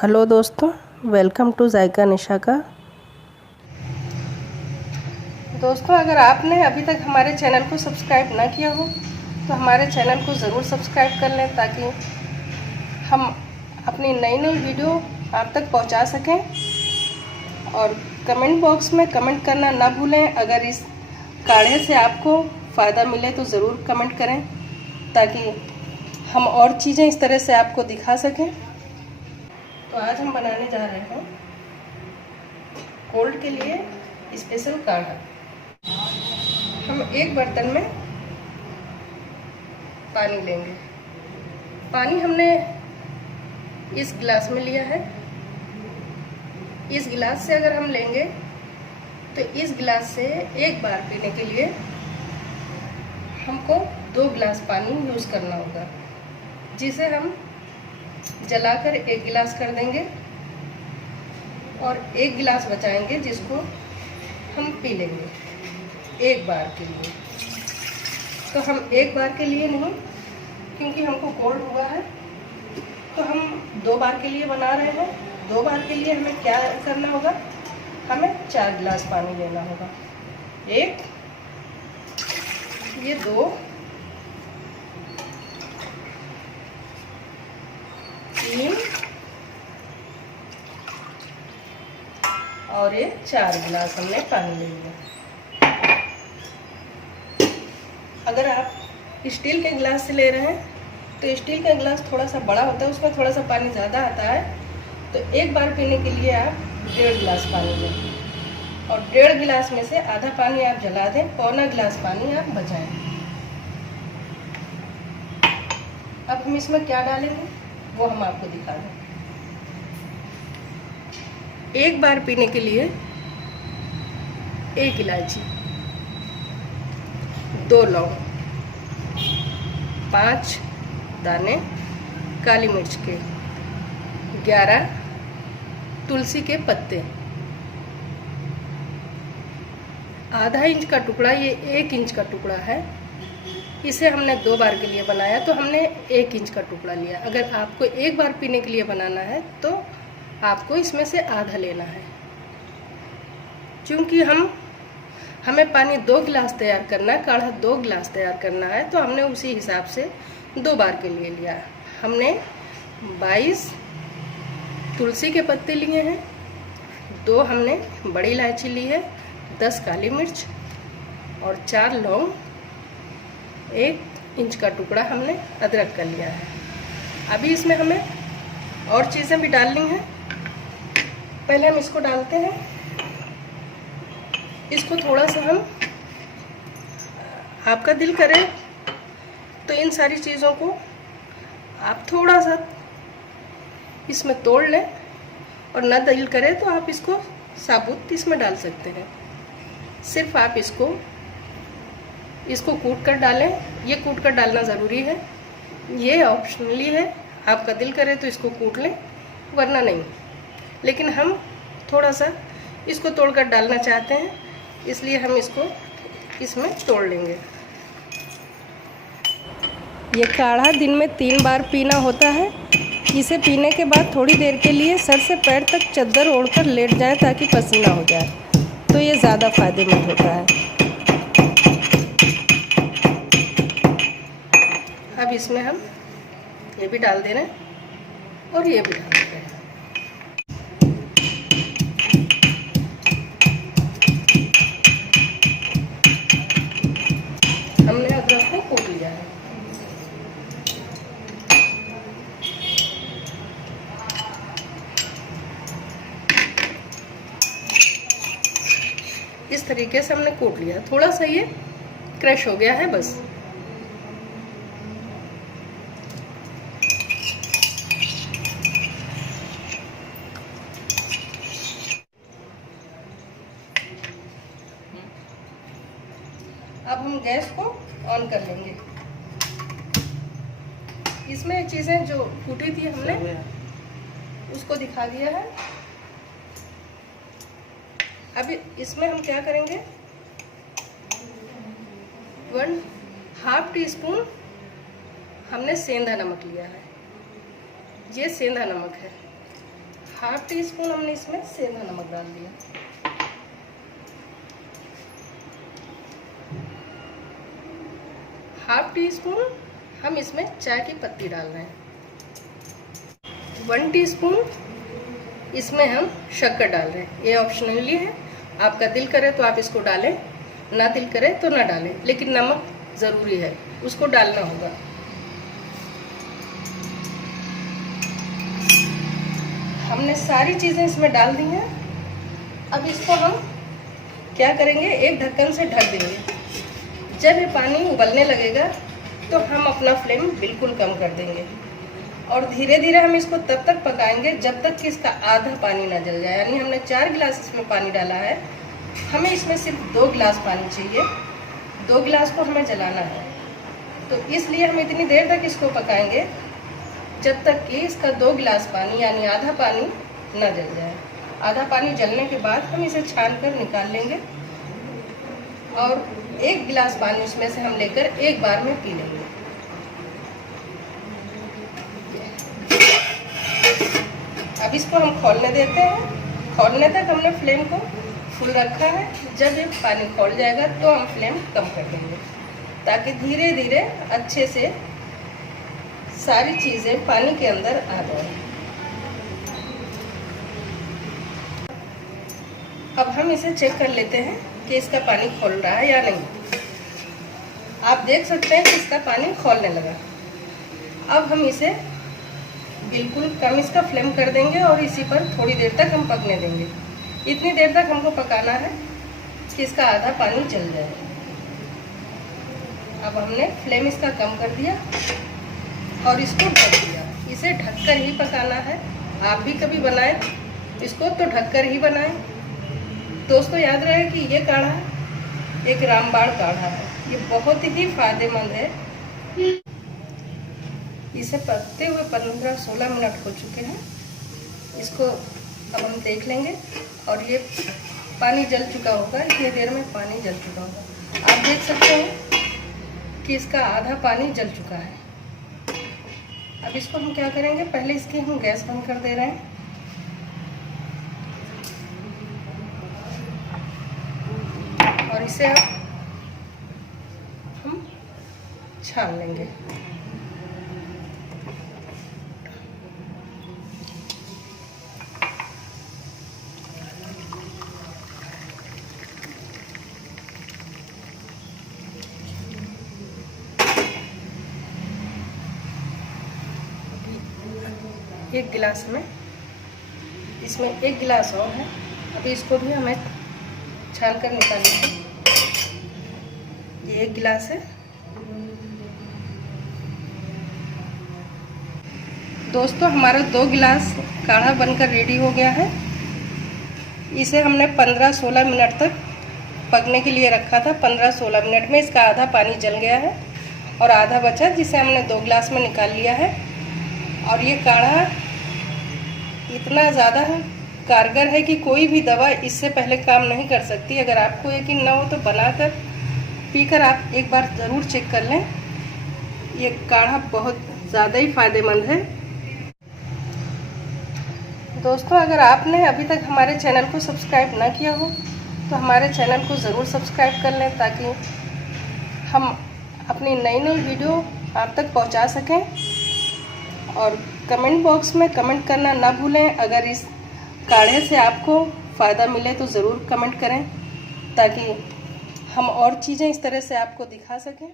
Hello दोस्तों, welcome to जायका निशा का। दोस्तों, अगर आपने अभी तक हमारे चैनल को सब्सक्राइब ना किया हो तो हमारे चैनल को ज़रूर सब्सक्राइब कर लें ताकि हम अपनी नई नई वीडियो आप तक पहुंचा सकें। और कमेंट बॉक्स में कमेंट करना ना भूलें। अगर इस काढ़े से आपको फ़ायदा मिले तो ज़रूर कमेंट करें ताकि हम और चीज़ें इस तरह से आपको दिखा सकें। तो आज हम बनाने जा रहे हैं कोल्ड के लिए स्पेशल काढ़ा। हम एक बर्तन में पानी लेंगे। पानी हमने इस गिलास में लिया है। इस गिलास से अगर हम लेंगे तो इस गिलास से एक बार पीने के लिए हमको 2 गिलास पानी यूज़ करना होगा, जिसे हम जलाकर 1 गिलास कर देंगे और 1 गिलास बचाएंगे जिसको हम पी लेंगे एक बार के लिए। तो हम एक बार के लिए नहीं, क्योंकि हमको कोल्ड हुआ है तो हम 2 बार के लिए बना रहे हैं। 2 बार के लिए हमें क्या करना होगा, हमें 4 गिलास पानी लेना होगा। 1, ये 2, 3 और ये 4 गिलास हमने पानी ले लिया। अगर आप स्टील के गिलास से ले रहे हैं तो स्टील का गिलास थोड़ा सा बड़ा होता है, उसमें थोड़ा सा पानी ज़्यादा आता है। तो एक बार पीने के लिए आप 1.5 गिलास पानी लें और 1.5 गिलास में से आधा पानी आप जला दें, पौना गिलास पानी आप बचाएं। अब हम इसमें क्या डालेंगे वो हम आपको दिखा दें। एक बार पीने के लिए 1 इलायची, 2 लौंग, 5 दाने काली मिर्च के, 11 तुलसी के पत्ते, आधा इंच का टुकड़ा, ये 1 इंच का टुकड़ा है। इसे हमने 2 बार के लिए बनाया तो हमने 1 इंच का टुकड़ा लिया। अगर आपको एक बार पीने के लिए बनाना है तो आपको इसमें से आधा लेना है। क्योंकि हमें पानी 2 गिलास तैयार करना है, काढ़ा 2 गिलास तैयार करना है, तो हमने उसी हिसाब से 2 बार के लिए लिया। हमने 22 तुलसी के पत्ते लिए हैं, 2 हमने बड़ी इलायची ली है, 10 काली मिर्च और 4 लौंग, 1 इंच का टुकड़ा हमने अदरक का लिया है। अभी इसमें हमें और चीज़ें भी डालनी हैं। पहले हम इसको डालते हैं। इसको थोड़ा सा हम, आपका दिल करे तो इन सारी चीज़ों को आप थोड़ा सा इसमें तोड़ लें, और ना दिल करे तो आप इसको साबुत इसमें डाल सकते हैं। सिर्फ आप इसको कूट कर डालें। ये कूट कर डालना ज़रूरी है, ये ऑप्शनली है। आपका दिल करे तो इसको कूट लें, वरना नहीं। लेकिन हम थोड़ा सा इसको तोड़कर डालना चाहते हैं, इसलिए हम इसको इसमें तोड़ लेंगे। ये काढ़ा दिन में 3 बार पीना होता है। इसे पीने के बाद थोड़ी देर के लिए सर से पैर तक चद्दर ओढ़कर लेट जाएं ताकि पसीना हो जाए, तो ये ज़्यादा फायदेमंद होता है। अब इसमें हम ये भी डाल दे रहे हैं और ये भी डाल दे रहे हैं। हमने अदरक को कूट लिया है। इस तरीके से हमने कूट लिया, थोड़ा सा ये क्रश हो गया है बस। अब हम गैस को ऑन कर लेंगे। इसमें चीज़ें जो कूटी थी हमने उसको दिखा दिया है। अब इसमें हम क्या करेंगे, 1/2 टीस्पून हमने सेंधा नमक लिया है। ये सेंधा नमक है। हाफ टी स्पून हमने इसमें सेंधा नमक डाल दिया। हाफ टी स्पून हम इसमें चाय की पत्ती डाल रहे हैं। 1 टीस्पून इसमें हम शक्कर डाल रहे हैं। ये ऑप्शनली है, आपका दिल करे तो आप इसको डालें, ना दिल करे तो ना डालें, लेकिन नमक ज़रूरी है, उसको डालना होगा। हमने सारी चीज़ें इसमें डाल दी हैं। अब इसको हम क्या करेंगे, एक ढक्कन से ढक देंगे। जब ये पानी उबलने लगेगा तो हम अपना फ्लेम बिल्कुल कम कर देंगे और धीरे धीरे हम इसको तब तक पकाएंगे जब तक कि इसका आधा पानी ना जल जाए। यानी हमने 4 गिलास इसमें पानी डाला है, हमें इसमें सिर्फ 2 गिलास पानी चाहिए। 2 गिलास को हमें जलाना है, तो इसलिए हम इतनी देर तक इसको पकाएंगे जब तक कि इसका 2 गिलास पानी यानी आधा पानी ना जल जाए। आधा पानी जलने के बाद हम इसे छान कर निकाल लेंगे और 1 गिलास पानी उसमें से हम लेकर एक बार में पी लेंगे। अब इसको हम खौलने देते हैं। खौलने तक हमने फ्लेम को फुल रखा है। जब ये पानी खौल जाएगा तो हम फ्लेम कम कर देंगे ताकि धीरे धीरे अच्छे से सारी चीज़ें पानी के अंदर आ जाए। अब हम इसे चेक कर लेते हैं कि इसका पानी खौल रहा है या नहीं। आप देख सकते हैं कि इसका पानी खौलने लगा। अब हम इसे बिल्कुल कम इसका फ्लेम कर देंगे और इसी पर थोड़ी देर तक हम पकने देंगे। इतनी देर तक हमको पकाना है कि इसका आधा पानी जल जाए। अब हमने फ्लेम इसका कम कर दिया और इसको ढक दिया। इसे ढककर ही पकाना है। आप भी कभी बनाएं इसको तो ढककर ही बनाएं। दोस्तों याद रहे कि ये काढ़ा एक रामबाण काढ़ा है, ये बहुत ही फायदेमंद है। इसे पकते हुए 15-16 मिनट हो चुके हैं। इसको अब हम देख लेंगे और ये पानी जल चुका होगा। इतनी देर में पानी जल चुका होगा। आप देख सकते हैं कि इसका आधा पानी जल चुका है। अब इसको हम क्या करेंगे, पहले इसकी हम गैस बंद कर दे रहे हैं। और इसे अब हम छान लेंगे। एक गिलास में, इसमें 1 गिलास और है। अभी इसको भी हमें छान कर निकालना है। ये 1 गिलास है। दोस्तों हमारा 2 गिलास काढ़ा बनकर रेडी हो गया है। इसे हमने 15-16 मिनट तक पकने के लिए रखा था। 15-16 मिनट में इसका आधा पानी जल गया है और आधा बचा, जिसे हमने 2 गिलास में निकाल लिया है। और ये काढ़ा इतना ज़्यादा कारगर है कि कोई भी दवा इससे पहले काम नहीं कर सकती। अगर आपको यकीन ना हो तो बनाकर पीकर आप एक बार ज़रूर चेक कर लें। ये काढ़ा बहुत ज़्यादा ही फायदेमंद है। दोस्तों अगर आपने अभी तक हमारे चैनल को सब्सक्राइब ना किया हो तो हमारे चैनल को ज़रूर सब्सक्राइब कर लें ताकि हम अपनी नई वीडियो आप तक पहुंचा सकें। और कमेंट बॉक्स में कमेंट करना ना भूलें। अगर इस काढ़े से आपको फ़ायदा मिले तो ज़रूर कमेंट करें ताकि हम और चीज़ें इस तरह से आपको दिखा सकें।